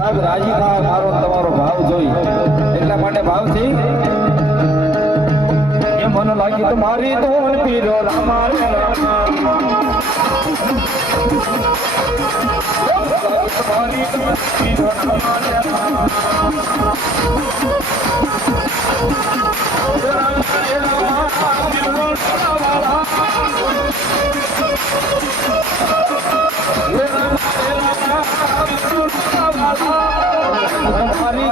સાહેબ રાજી થાય મારો તમારો ભાવ જોઈ. એટલા માટે ભાવથી એ મને લાગી તો મારી ધોન પીરો રામા રામા મારી ધોન પીરો રામા રામા. મારી